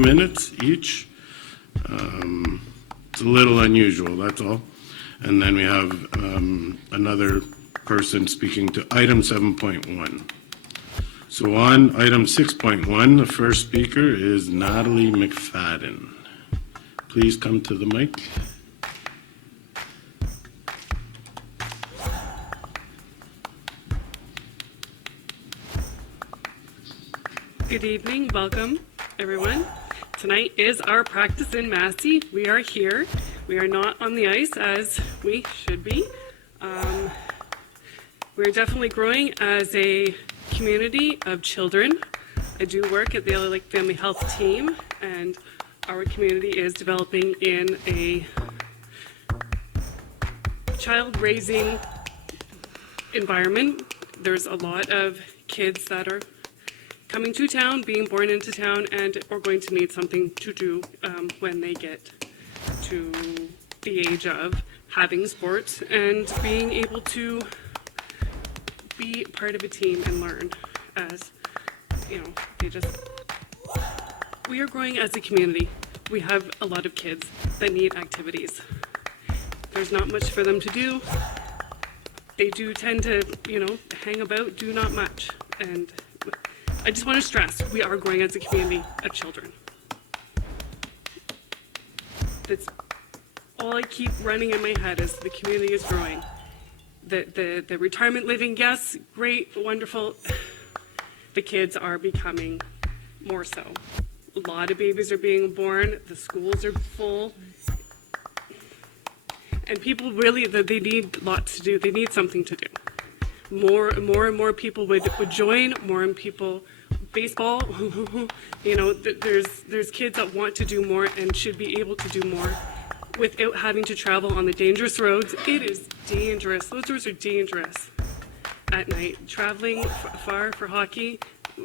minutes each. It's a little unusual, that's all. And then we have another person speaking to item 7.1. So on item 6.1, the first speaker is Natalie McFadden. Please come to the mic. Good evening, welcome everyone. Tonight is our practice in Massey. We are here. We are not on the ice as we should be. We're definitely growing as a community of children. I do work at the Elliot Family Health team, and our community is developing in a child-raising environment. There's a lot of kids that are coming to town, being born into town, and are going to need something to do when they get to the age of having sports and being able to be part of a team and learn as, you know, we are growing as a community. We have a lot of kids that need activities. There's not much for them to do. They do tend to, you know, hang about, do not much. And I just want to stress, we are growing as a community of children. That's all I keep running in my head is the community is growing. The retirement living, yes, great, wonderful. The kids are becoming more so. A lot of babies are being born, the schools are full. And people really, they need lots to do, they need something to do. More and more people would join, more and people, baseball, you know, there's kids that want to do more and should be able to do more without having to travel on the dangerous roads. It is dangerous, those roads are dangerous at night. Traveling far for hockey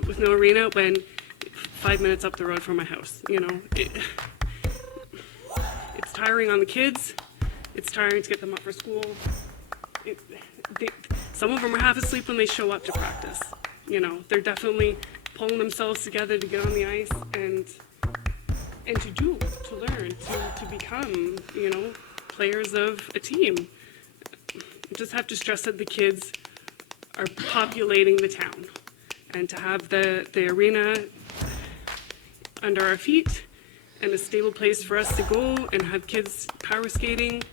with no arena when 5 minutes up the road from my house, you know. It's tiring on the kids, it's tiring to get them up for school. Some of them are half asleep when they show up to practice. You know, they're definitely pulling themselves together to get on the ice and to learn, to become, you know, players of a team. I just have to stress that the kids are populating the town, and to have the arena under our feet and a stable place for us to go and have kids power skating,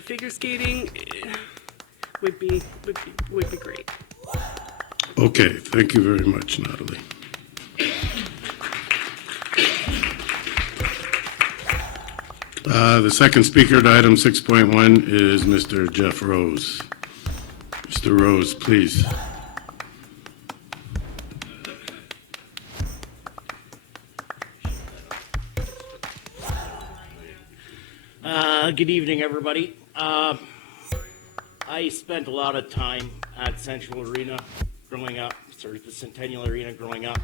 figure skating, would be great. Okay, thank you very much, Natalie. The second speaker to item 6.1 is Mr. Jeff Rose. Mr. Rose, please. Good evening, everybody. I spent a lot of time at Central Arena growing up, the Centennial Arena growing up.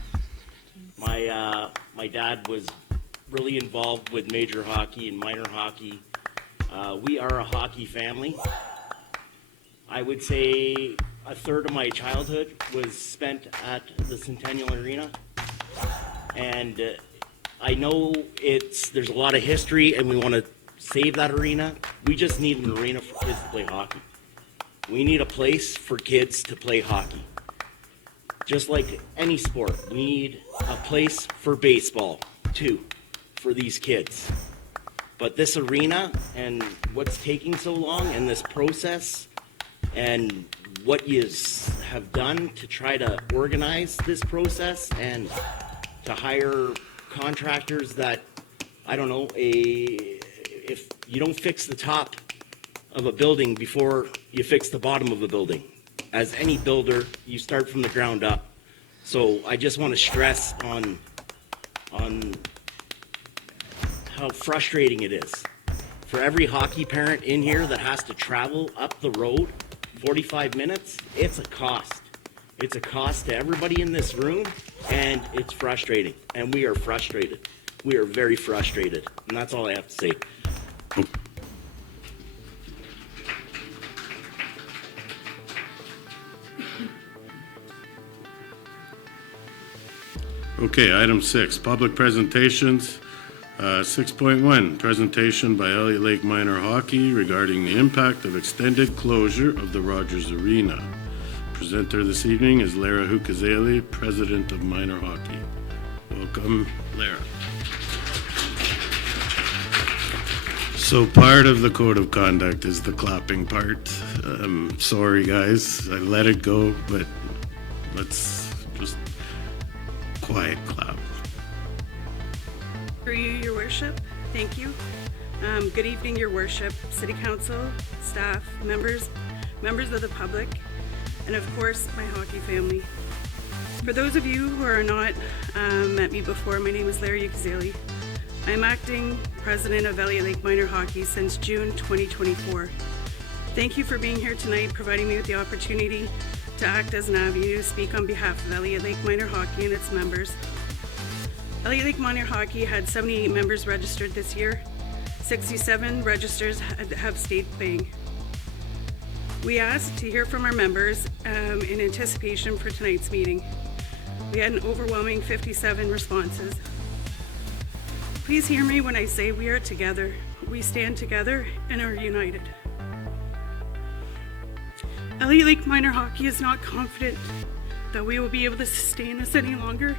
My dad was really involved with major hockey and minor hockey. We are a hockey family. I would say a third of my childhood was spent at the Centennial Arena. And I know there's a lot of history and we want to save that arena. We just need an arena for kids to play hockey. We need a place for kids to play hockey. Just like any sport, we need a place for baseball, too, for these kids. But this arena and what's taking so long and this process and what you have done to try to organize this process and to hire contractors that, I don't know, if you don't fix the top of a building before you fix the bottom of a building. As any builder, you start from the ground up. So I just want to stress on how frustrating it is for every hockey parent in here that has to travel up the road 45 minutes. It's a cost. It's a cost to everybody in this room, and it's frustrating. And we are frustrated. We are very frustrated. And that's all I have to say. Okay, item 6, public presentations. 6.1, presentation by Elliot Lake Minor Hockey regarding the impact of extended closure of the Rogers Arena. Presenter this evening is Lara Hukazeli, President of Minor Hockey. Welcome, Lara. So part of the code of conduct is the clapping part. Sorry, guys, I let it go, but let's just quiet clap. For you, Your Worship, thank you. Good evening, Your Worship, City Council, staff, members of the public, and of course, my hockey family. For those of you who are not met me before, my name is Lara Hukazeli. I'm acting president of Elliot Lake Minor Hockey since June 2024. Thank you for being here tonight, providing me with the opportunity to act as an avenue to speak on behalf of Elliot Lake Minor Hockey and its members. Elliot Lake Minor Hockey had 78 members registered this year. 67 registers have stayed playing. We asked to hear from our members in anticipation for tonight's meeting. We had an overwhelming 57 responses. Please hear me when I say we are together. We stand together and are united. Elliot Lake Minor Hockey is not confident that we will be able to sustain this any longer.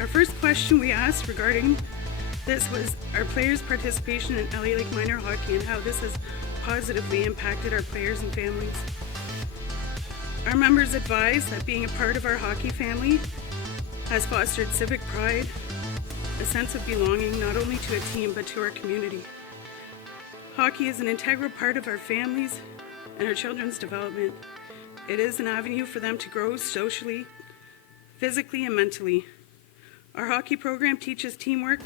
Our first question we asked regarding this was our players' participation in Elliot Lake Minor Hockey and how this has positively impacted our players and families. Our members advised that being a part of our hockey family has fostered civic pride, a sense of belonging not only to a team but to our community. Hockey is an integral part of our families and our children's development. It is an avenue for them to grow socially, physically, and mentally. Our hockey program teaches teamwork,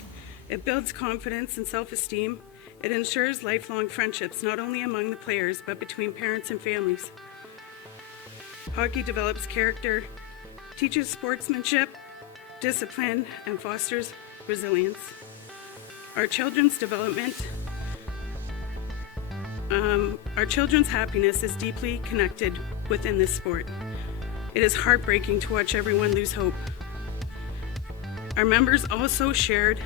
it builds confidence and self-esteem, it ensures lifelong friendships not only among the players but between parents and families. Hockey develops character, teaches sportsmanship, discipline, and fosters resilience. Our children's development, our children's happiness is deeply connected within this sport. It is heartbreaking to watch everyone lose hope. Our members also shared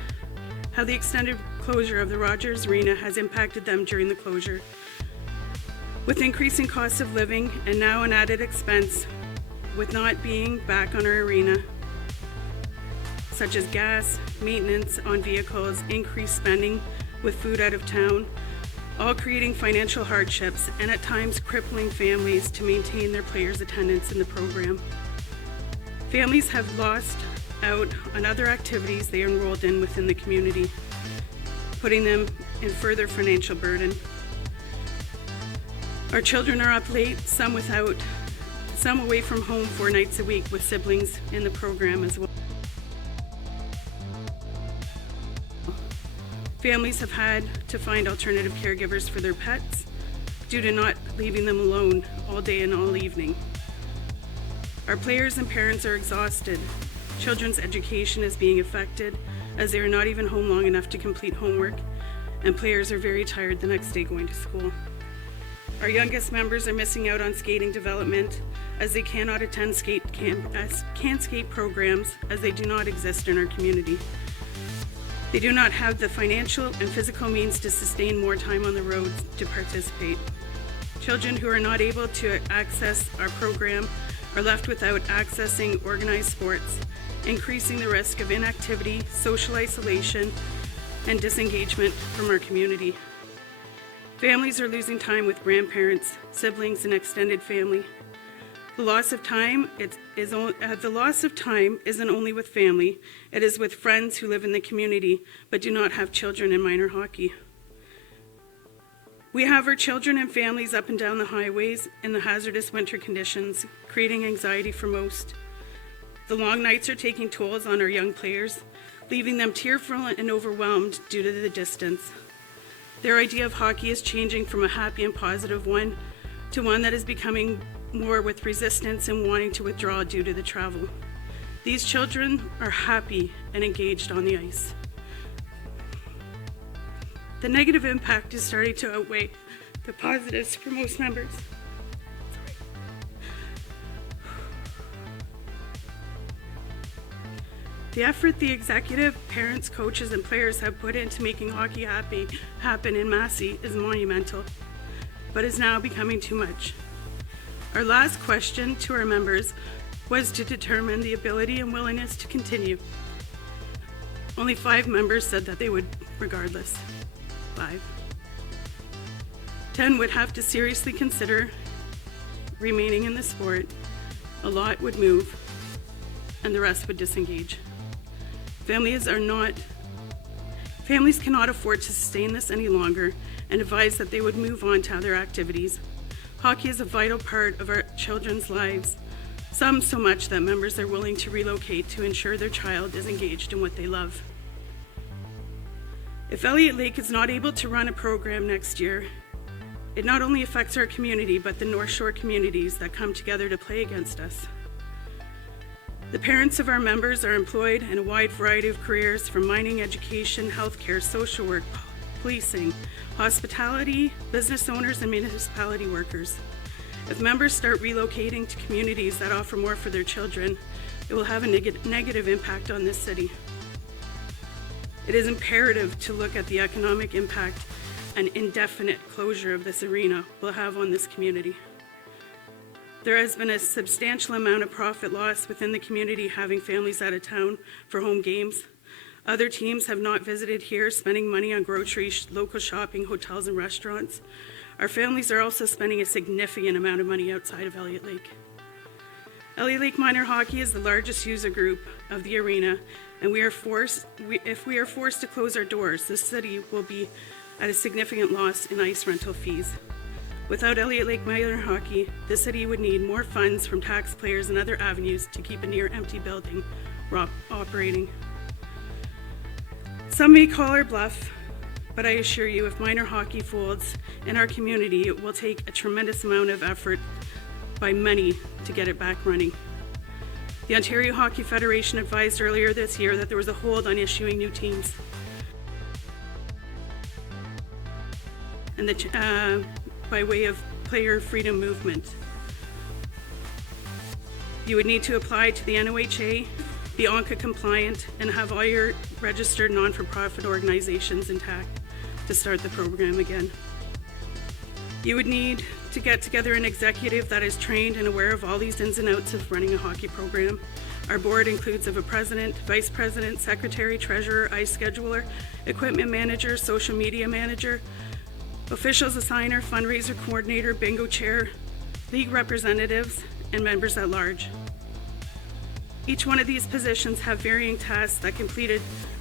how the extended closure of the Rogers Arena has impacted them during the closure. With increasing costs of living and now an added expense with not being back on our arena, such as gas, maintenance on vehicles, increased spending with food out of town, all creating financial hardships and at times crippling families to maintain their players' attendance in the program. Families have lost out on other activities they enrolled in within the community, putting them in further financial burden. Our children are up late, some away from home 4 nights a week with siblings in the program as well. Families have had to find alternative caregivers for their pets due to not leaving them alone all day and all evening. Our players and parents are exhausted. Children's education is being affected as they are not even home long enough to complete homework, and players are very tired the next day going to school. Our youngest members are missing out on skating development as they cannot attend can skate programs as they do not exist in our community. They do not have the financial and physical means to sustain more time on the road to participate. Children who are not able to access our program are left without accessing organized sports, increasing the risk of inactivity, social isolation, and disengagement from our community. Families are losing time with grandparents, siblings, and extended family. The loss of time isn't only with family, it is with friends who live in the community but do not have children in minor hockey. We have our children and families up and down the highways in the hazardous winter conditions, creating anxiety for most. The long nights are taking tolls on our young players, leaving them tearful and overwhelmed due to the distance. Their idea of hockey is changing from a happy and positive one to one that is becoming more with resistance and wanting to withdraw due to the travel. These children are happy and engaged on the ice. The negative impact is starting to outweigh the positives for most members. The effort the executive, parents, coaches, and players have put into making hockey happen in Massey is monumental, but is now becoming too much. Our last question to our members was to determine the ability and willingness to continue. Only 5 members said that they would regardless. 5. 10 would have to seriously consider remaining in the sport. A lot would move, and the rest would disengage. Families cannot afford to sustain this any longer and advise that they would move on to other activities. Hockey is a vital part of our children's lives, some so much that members are willing to relocate to ensure their child is engaged in what they love. If Elliot Lake is not able to run a program next year, it not only affects our community, but the North Shore communities that come together to play against us. The parents of our members are employed in a wide variety of careers, from mining, education, healthcare, social work, policing, hospitality, business owners, and municipality workers. If members start relocating to communities that offer more for their children, it will have a negative impact on this city. It is imperative to look at the economic impact an indefinite closure of this arena will have on this community. There has been a substantial amount of profit loss within the community having families out of town for home games. Other teams have not visited here, spending money on groceries, local shopping, hotels, and restaurants. Our families are also spending a significant amount of money outside of Elliot Lake. Elliot Lake Minor Hockey is the largest user group of the arena, and if we are forced to close our doors, the city will be at a significant loss in ice rental fees. Without Elliot Lake Minor Hockey, the city would need more funds from taxpayers and other avenues to keep a near-empty building operating. Some may call our bluff, but I assure you, if minor hockey folds in our community, it will take a tremendous amount of effort by many to get it back running. The Ontario Hockey Federation advised earlier this year that there was a hold on issuing new teams, and by way of player freedom movement. You would need to apply to the NOHA, be ONCA compliant, and have all your registered non-for-profit organizations intact to start the program again. You would need to get together an executive that is trained and aware of all these ins and outs of running a hockey program. Our board includes of a president, vice president, secretary, treasurer, ice scheduler, equipment manager, social media manager, officials assigner, fundraiser coordinator, bingo chair, league representatives, and members at large. Each one of these positions have varying tasks that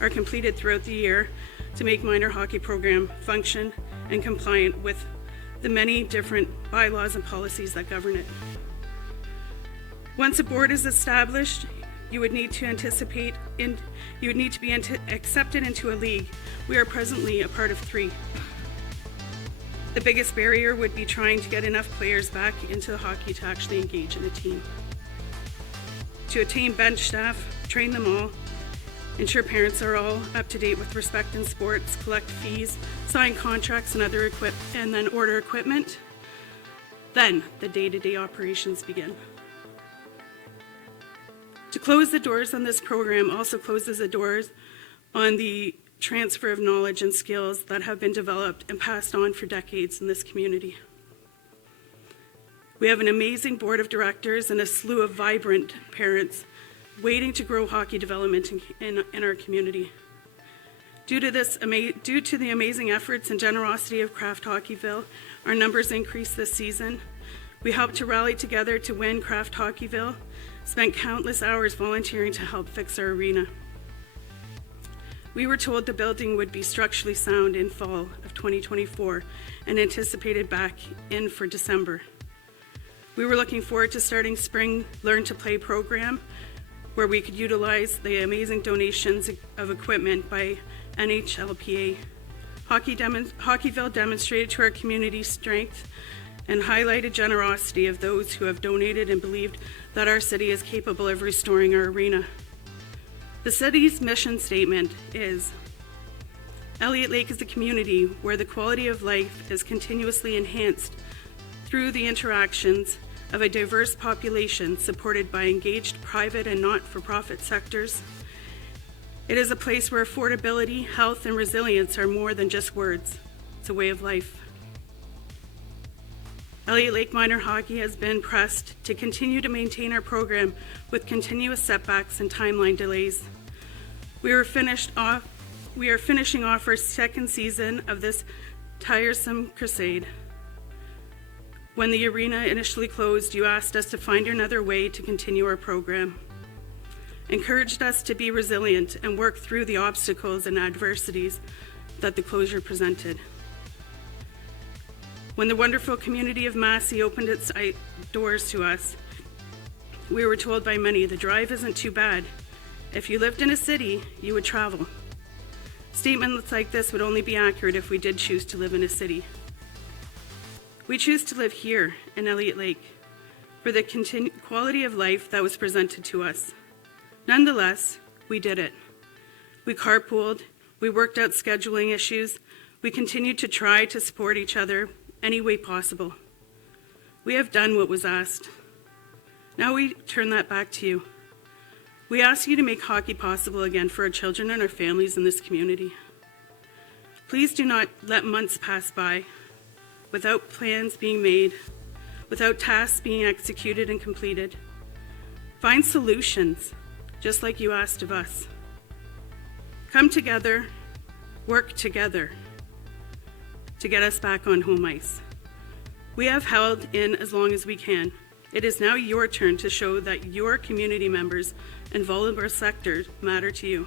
are completed throughout the year to make minor hockey program function and compliant with the many different bylaws and policies that govern it. Once a board is established, you would need to be accepted into a league. We are presently a part of 3. The biggest barrier would be trying to get enough players back into the hockey to actually engage in a team. To attain bench staff, train them all, ensure parents are all up to date with respect in sports, collect fees, sign contracts and then order equipment. Then the day-to-day operations begin. To close the doors on this program also closes the doors on the transfer of knowledge and skills that have been developed and passed on for decades in this community. We have an amazing board of directors and a slew of vibrant parents waiting to grow hockey development in our community. Due to the amazing efforts and generosity of Craft Hockeyville, our numbers increased this season. We helped to rally together to win Craft Hockeyville, spent countless hours volunteering to help fix our arena. We were told the building would be structurally sound in fall of 2024 and anticipated back in for December. We were looking forward to starting spring Learn to Play program, where we could utilize the amazing donations of equipment by NHLPA. Hockeyville demonstrated to our community strength and highlighted generosity of those who have donated and believed that our city is capable of restoring our arena. The city's mission statement is, Elliot Lake is a community where the quality of life is continuously enhanced through the interactions of a diverse population supported by engaged private and not-for-profit sectors It is a place where affordability, health, and resilience are more than just words. It's a way of life. Elliot Lake Minor Hockey has been pressed to continue to maintain our program with continuous setbacks and timeline delays. We are finishing off our second season of this tiresome crusade. When the arena initially closed, you asked us to find another way to continue our program, encouraged us to be resilient and work through the obstacles and adversities that the closure presented. When the wonderful community of Massey opened its doors to us, we were told by many, the drive isn't too bad. If you lived in a city, you would travel. Statements like this would only be accurate if we did choose to live in a city. We choose to live here in Elliot Lake for the quality of life that was presented to us. Nonetheless, we did it. We carpooled, we worked out scheduling issues, we continued to try to support each other any way possible. We have done what was asked. Now we turn that back to you. We ask you to make hockey possible again for our children and our families in this community. Please do not let months pass by without plans being made, without tasks being executed and completed. Find solutions, just like you asked of us. Come together, work together to get us back on home ice. We have held in as long as we can. It is now your turn to show that your community members and vulnerable sectors matter to you.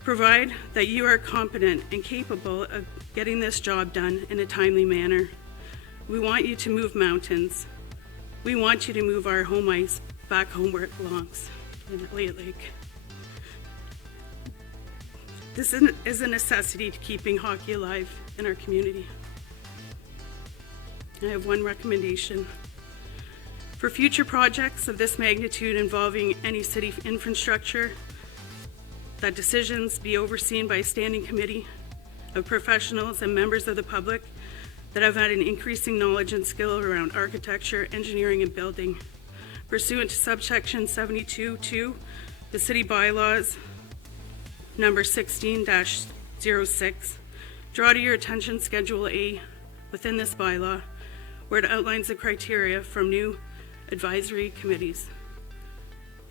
Provide that you are competent and capable of getting this job done in a timely manner. We want you to move mountains. We want you to move our home ice back home where it belongs, in Elliot Lake. This is a necessity to keeping hockey alive in our community. I have one recommendation. For future projects of this magnitude involving any city infrastructure, that decisions be overseen by a standing committee of professionals and members of the public that have had an increasing knowledge and skill around architecture, engineering, and building. Pursuant to subsection 72(2), the city bylaws, number 16-06, draw to your attention Schedule A within this bylaw, where it outlines the criteria from new advisory committees.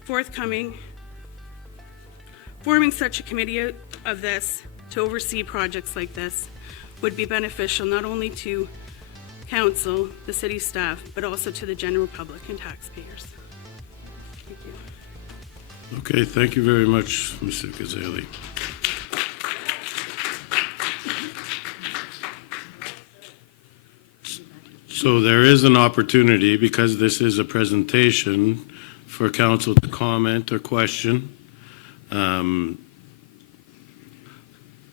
Forming such a committee of this to oversee projects like this would be beneficial not only to council, the city staff, but also to the general public and taxpayers. Thank you. Okay, thank you very much, Mr. Gazali. So there is an opportunity, because this is a presentation, for council to comment or question.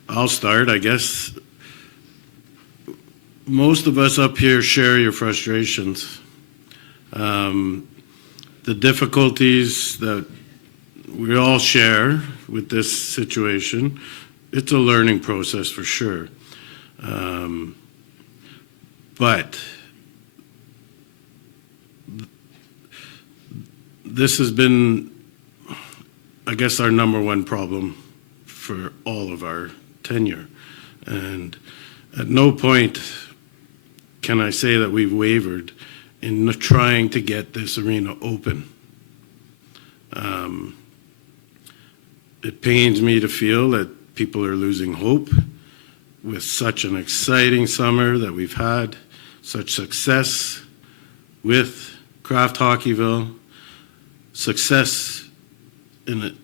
I'll start, I guess. Most of us up here share your frustrations. The difficulties that we all share with this situation, it's a learning process for sure. But this has been, I guess, our number one problem for all of our tenure. And at no point can I say that we've wavered in trying to get this arena open. It pains me to feel that people are losing hope with such an exciting summer that we've had, such success with Craft Hockeyville, success in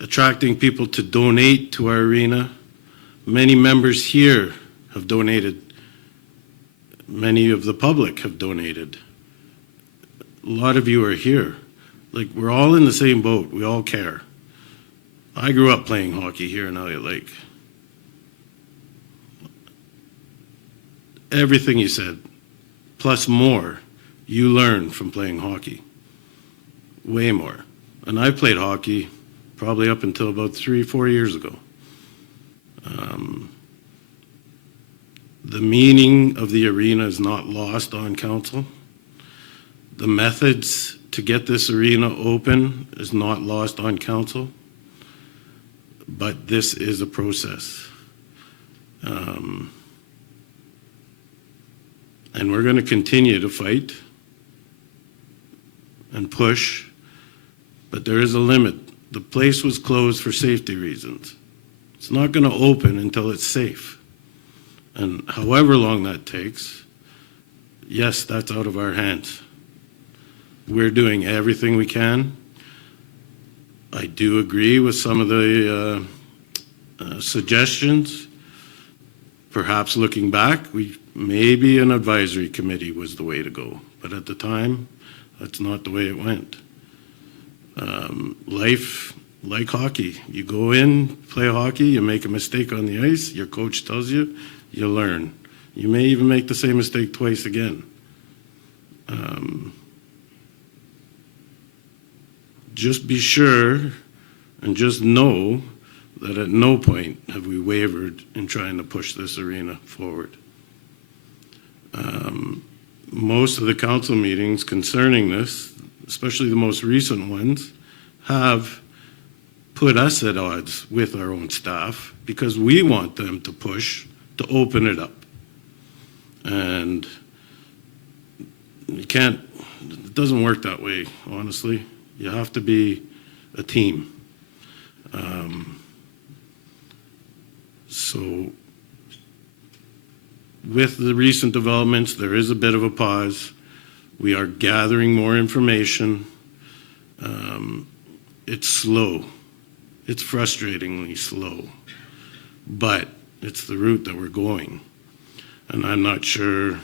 attracting people to donate to our arena. Many members here have donated. Many of the public have donated. A lot of you are here. Like, we're all in the same boat. We all care. I grew up playing hockey here in Elliot Lake. Everything you said, plus more, you learn from playing hockey. Way more. And I played hockey probably up until about 3-4 years ago. The meaning of the arena is not lost on council. The methods to get this arena open is not lost on council. but this is a process. And we're going to continue to fight and push, but there is a limit. The place was closed for safety reasons. It's not going to open until it's safe. And however long that takes, yes, that's out of our hands. We're doing everything we can. I do agree with some of the suggestions. Perhaps looking back, maybe an advisory committee was the way to go. But at the time, that's not the way it went. Life, like hockey. You go in, play hockey, you make a mistake on the ice, your coach tells you, you learn. You may even make the same mistake twice again. Just be sure and just know that at no point have we wavered in trying to push this arena forward. Most of the council meetings concerning this, especially the most recent ones, have put us at odds with our own staff because we want them to push to open it up. And it doesn't work that way, honestly. You have to be a team. So with the recent developments, there is a bit of a pause. We are gathering more information. It's slow. It's frustratingly slow, but it's the route that we're going. And I'm not sure,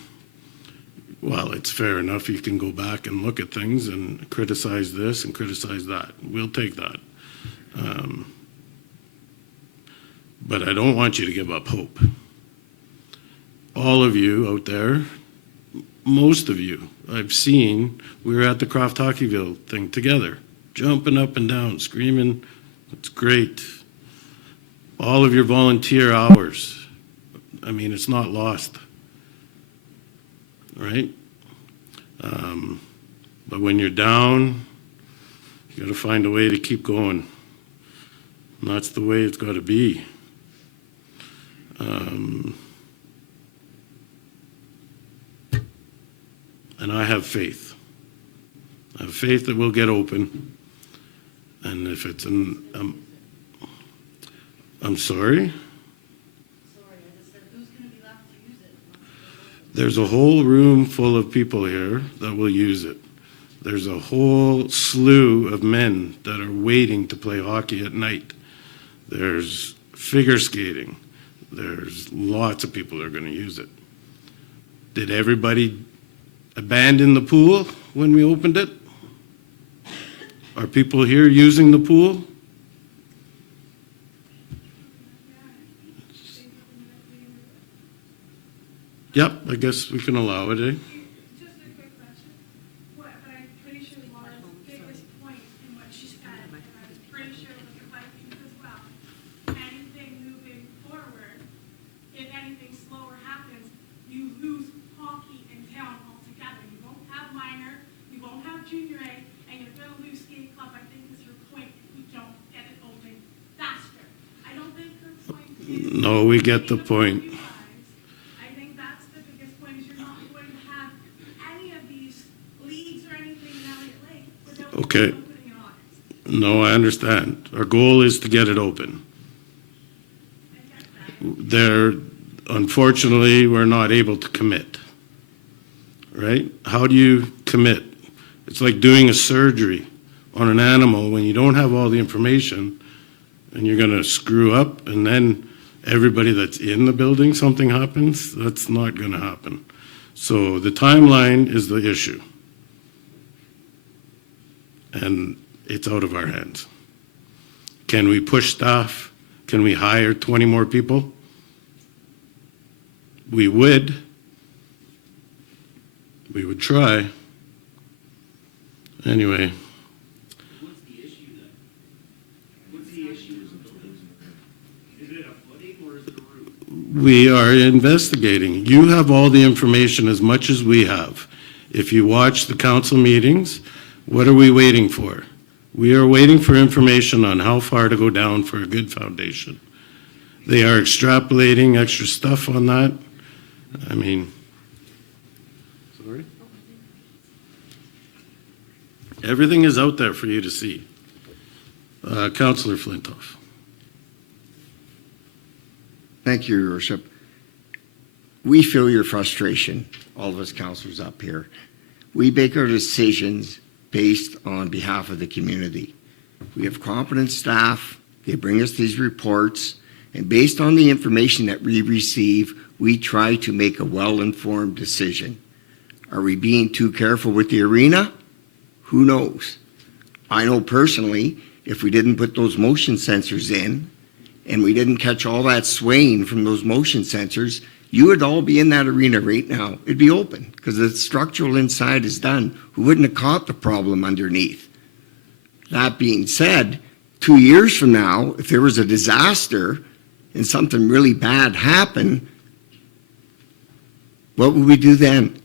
well, it's fair enough. You can go back and look at things and criticize this and criticize that. We'll take that. But I don't want you to give up hope. All of you out there, most of you, I've seen, we were at the Croft Hockeyville thing together, jumping up and down, screaming, it's great. All of your volunteer hours, I mean, it's not lost, right? But when you're down, you got to find a way to keep going. And that's the way it's got to be. And I have faith. I have faith that we'll get open. And if it's I'm sorry? Sorry, I just said, who's going to be left to use it? There's a whole room full of people here that will use it. There's a whole slew of men that are waiting to play hockey at night. There's figure skating. There's lots of people that are going to use it. Did everybody abandon the pool when we opened it? Are people here using the pool? Yep, I guess we can allow it, eh? Just a quick question. But I'm pretty sure Laura's biggest point in what she said, and I'm pretty sure with the Vikings as well, anything moving forward, if anything slower happens, you lose hockey in town altogether. You won't have minor, you won't have junior A, and you're going to lose skate club. I think is her point if we don't get it open faster. I don't think her point is... No, we get the point. I think that's the biggest point, is you're not going to have any of these leagues or anything in Elliot Lake without Okay. opening in August. No, I understand. Our goal is to get it open. I get that. Unfortunately, we're not able to commit, right? How do you commit? It's like doing a surgery on an animal when you don't have all the information and you're going to screw up and then everybody that's in the building, something happens. That's not going to happen. So the timeline is the issue. And it's out of our hands. Can we push staff? Can we hire 20 more people? We would try. Anyway, What's the issue then? What's the issue with the building? Is it a footing or is it a roof? we are investigating. You have all the information as much as we have. If you watch the council meetings, what are we waiting for? We are waiting for information on how far to go down for a good foundation. They are extrapolating extra stuff on that. I mean, sorry? Everything is out there for you to see. Councillor Flintoff. Thank you, Your Worship. We feel your frustration, all of us councillors up here. We make our decisions based on behalf of the community. We have competent staff, they bring us these reports, and based on the information that we receive, we try to make a well-informed decision. Are we being too careful with the arena? Who knows? I know personally, if we didn't put those motion sensors in, and we didn't catch all that swaying from those motion sensors, you would all be in that arena right now. It'd be open because the structural inside is done. Who wouldn't have caught the problem underneath? That being said, 2 years from now, if there was a disaster and something really bad happened, what would we do then?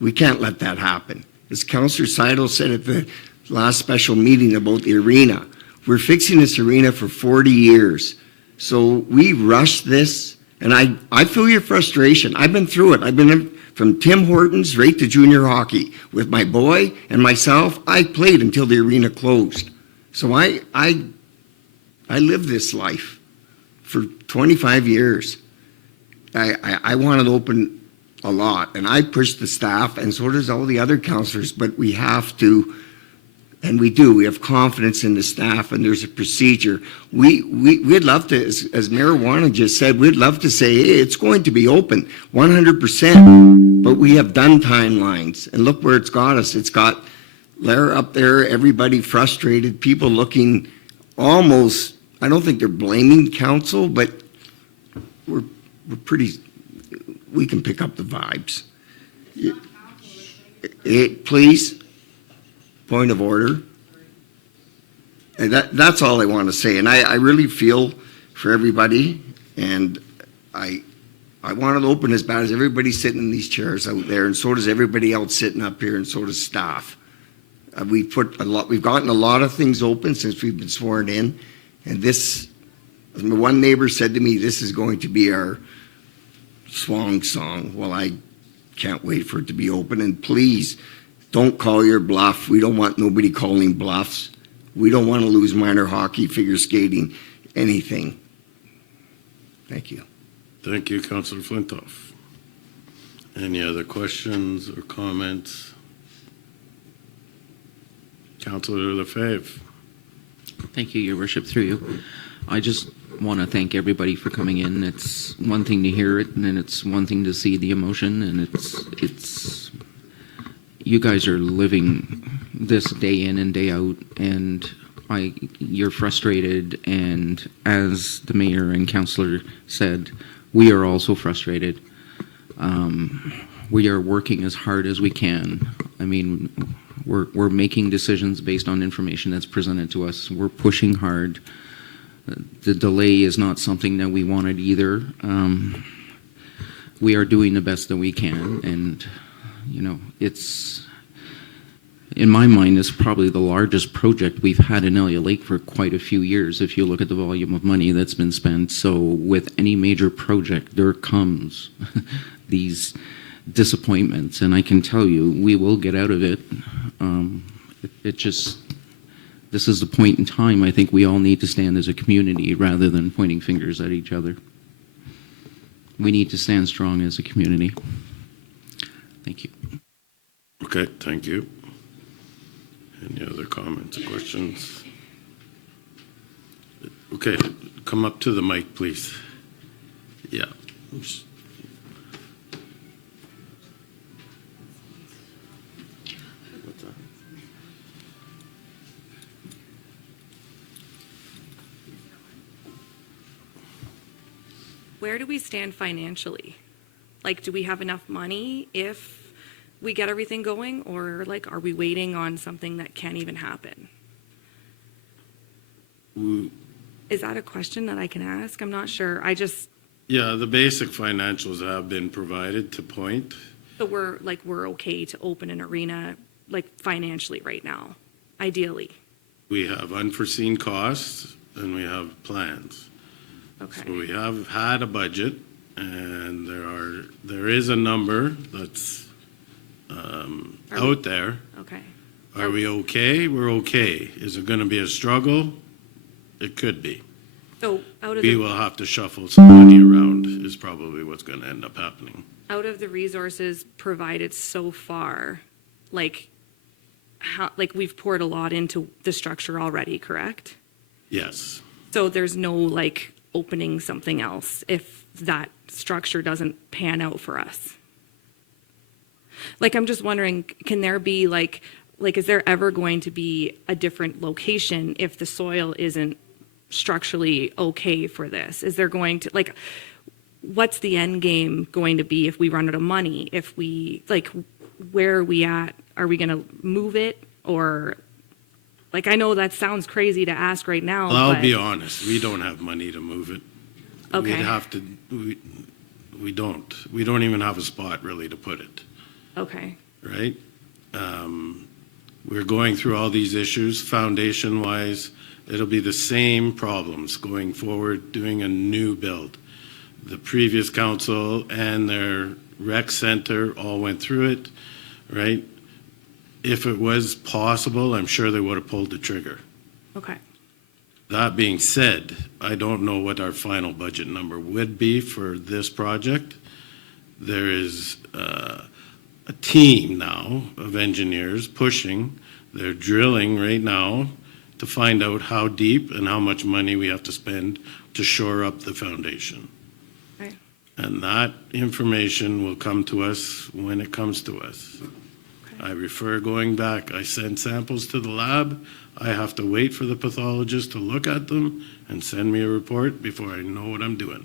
We can't let that happen. As Councillor Seidel said at the last special meeting about the arena, we're fixing this arena for 40 years. So we rushed this, and I feel your frustration. I've been through it. I've been from Tim Hortons right to junior hockey. With my boy and myself, I played until the arena closed. So I lived this life for 25 years. I wanted to open a lot, and I pushed the staff, and so does all the other councillors, but we have to. And we do. We have confidence in the staff, and there's a procedure. We'd love to, as Mayor Warren just said, we'd love to say, hey, it's going to be open 100%, but we have done timelines. And look where it's got us. It's got Lara up there, everybody frustrated, people looking almost, I don't think they're blaming council, but we're pretty, we can pick up the vibes. Please. Point of order. And that's all I want to say. And I really feel for everybody. And I want it open as bad as everybody sitting in these chairs out there. And so does everybody else sitting up here. And so does staff. We've gotten a lot of things open since we've been sworn in. And this, one neighbor said to me, this is going to be our swan song. Well, I can't wait for it to be open. And please, don't call your bluff. We don't want nobody calling bluffs. We don't want to lose minor hockey, figure skating, anything. Thank you. Thank you, Councillor Flintoff. Any other questions or comments? Councillor Lefebvre. Thank you, Your Worship, through you. I just want to thank everybody for coming in. It's one thing to hear it, and then it's one thing to see the emotion, and it's you guys are living this day in and day out, and you're frustrated, and as the mayor and councillor said, we are also frustrated. We are working as hard as we can. I mean, we're making decisions based on information that's presented to us. We're pushing hard. The delay is not something that we wanted either. We are doing the best that we can, and you know, it's, in my mind, it's probably the largest project we've had in Elliot Lake for quite a few years, if you look at the volume of money that's been spent. So with any major project, there comes these disappointments, and I can tell you, we will get out of it. This is the point in time I think we all need to stand as a community rather than pointing fingers at each other. We need to stand strong as a community. Thank you. Okay, thank you. Any other comments or questions? Okay, come up to the mic, please. Yeah. Where do we stand financially? Like, do we have enough money if we get everything going, or like, are we waiting on something that can't even happen? Is that a question that I can ask? I'm not sure. Yeah, the basic financials have been provided to point. So we're okay to open an arena, like, financially right now, ideally. We have unforeseen costs and we have plans. So Okay, we have had a budget and there is a number that's out there. okay. Are we okay? We're okay. Is it gonna be a struggle? It could be. So out of We the, will have to shuffle some money around is probably what's gonna end up happening. out of the resources provided so far, like, how, like, we've poured a lot into the structure already, correct? Yes. So there's no, like, opening something else if that structure doesn't pan out for us? Like, I'm just wondering, can there be, like, is there ever going to be a different location if the soil isn't structurally okay for this? Is there going to, like, what's the end game going to be if we run out of money? If we, like, where are we at? Are we going to move it? Or, like, I know that sounds crazy to ask right now, Well, I'll but- be honest, we don't have money to move it. Okay. We'd have to, we don't. We don't even have a spot really to put it, Okay, right? We're going through all these issues, foundation-wise. It'll be the same problems going forward, doing a new build. The previous council and their rec center all went through it, right? If it was possible, I'm sure they would have pulled the trigger. okay. That being said, I don't know what our final budget number would be for this project. There is a team now of engineers pushing. They're drilling right now to find out how deep and how much money we have to spend to shore up the foundation. Okay. And that information will come to us when it comes to us. I refer going back, I send samples to the lab. I have to wait for the pathologist to look at them and send me a report before I know what I'm doing.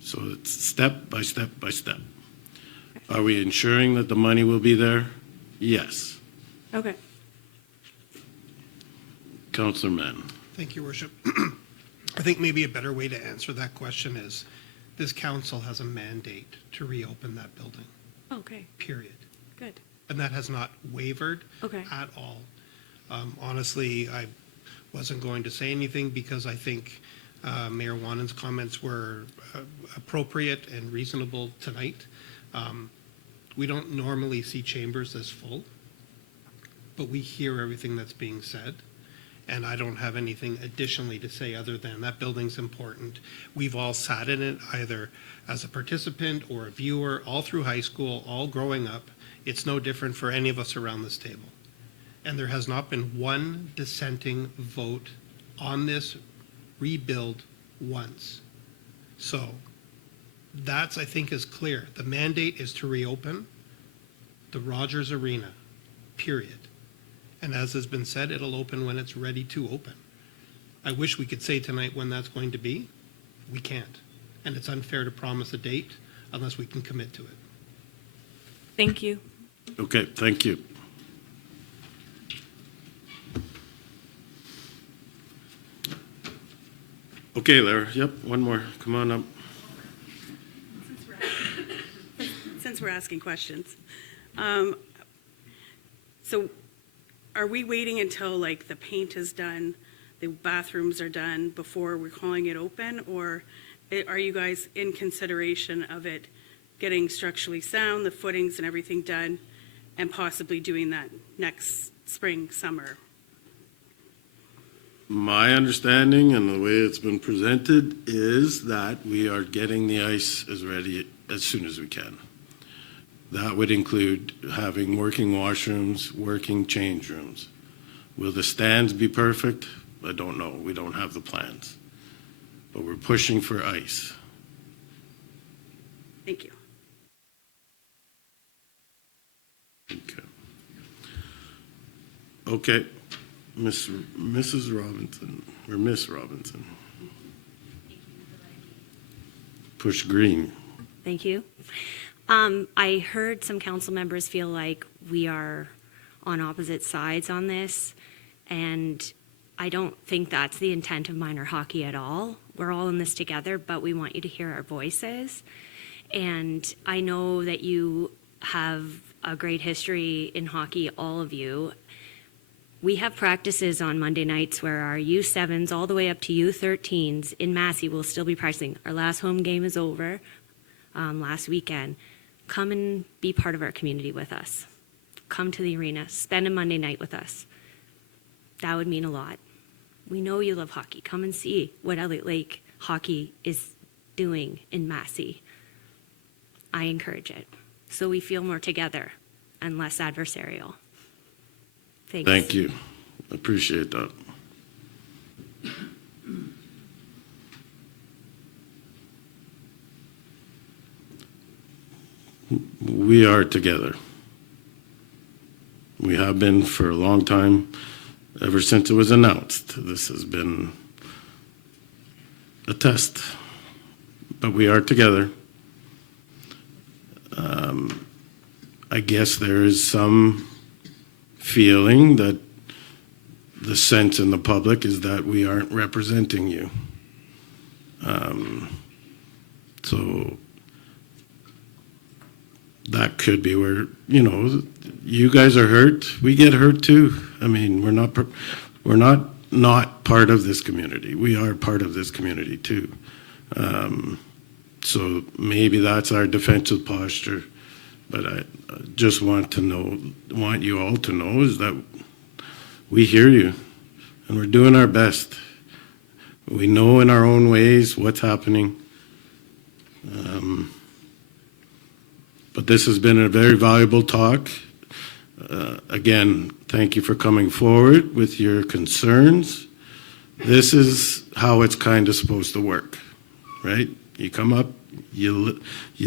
So it's step by step by step. Are we ensuring that the money will be there? Yes. Okay. Councillor Mann. Thank you, Worship. I think maybe a better way to answer that question is this council has a mandate to reopen that building, Okay, period. good. And that has not wavered Okay. at all. Honestly, I wasn't going to say anything because I think Mayor Wanen's comments were appropriate and reasonable tonight. We don't normally see chambers this full, but we hear everything that's being said. And I don't have anything additionally to say other than that building's important. We've all sat in it either as a participant or a viewer all through high school, all growing up. It's no different for any of us around this table. And there has not been one dissenting vote on this rebuild once. So that's, I think, is clear. The mandate is to reopen the Rogers Arena, period. And as has been said, it'll open when it's ready to open. I wish we could say tonight when that's going to be. We can't. And it's unfair to promise a date unless we can commit to it. Thank you. Okay, thank you. Okay, Larry, yep, one more. Come on up. Since we're asking questions. So are we waiting until like the paint is done, the bathrooms are done before we're calling it open? Or are you guys in consideration of it getting structurally sound, the footings and everything done, and possibly doing that next spring, summer? My understanding and the way it's been presented is that we are getting the ice as ready as soon as we can. That would include having working washrooms, working change rooms. Will the stands be perfect? I don't know. We don't have the plans. But we're pushing for ice. Thank you. Okay. Okay. Mrs. Robinson, or Miss Robinson. Push green. Thank you. I heard some council members feel like we are on opposite sides on this, and I don't think that's the intent of minor hockey at all. We're all in this together, but we want you to hear our voices. And I know that you have a great history in hockey, all of you. We have practices on Monday nights where our U7s all the way up to U13s in Massey will still be practicing. Our last home game is over last weekend. Come and be part of our community with us. Come to the arena. Spend a Monday night with us. That would mean a lot. We know you love hockey. Come and see what Elliot Lake hockey is doing in Massey. I encourage it. So we feel more together and less adversarial. Thanks. Thank you. Appreciate that. We are together. We have been for a long time, ever since it was announced. This has been a test, but we are together. I guess there is some feeling that the sense in the public is that we aren't representing you. So that could be where, you know, you guys are hurt. We get hurt too. I mean, we're not part of this community. We are part of this community too. So maybe that's our defensive posture. But I just want you all to know is that we hear you and we're doing our best. We know in our own ways what's happening. But this has been a very valuable talk. Again, thank you for coming forward with your concerns. This is how it's kind of supposed to work, right? You come up, you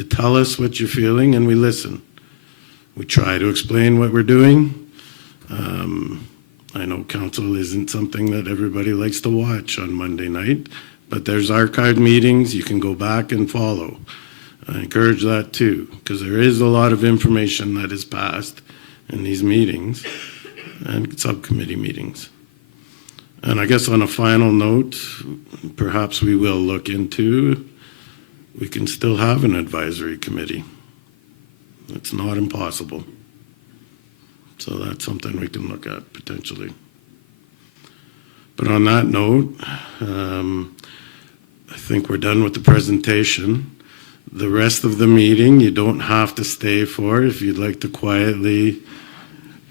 tell us what you're feeling, and we listen. We try to explain what we're doing. I know council isn't something that everybody likes to watch on Monday night, but there's archived meetings you can go back and follow. I encourage that too, because there is a lot of information that is passed in these meetings and subcommittee meetings. And I guess on a final note, perhaps we will look into, we can still have an advisory committee. It's not impossible. So that's something we can look at potentially. But on that note, I think we're done with the presentation. The rest of the meeting, you don't have to stay for. If you'd like to quietly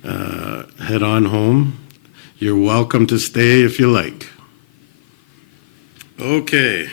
head on home, you're welcome to stay if you like. Okay.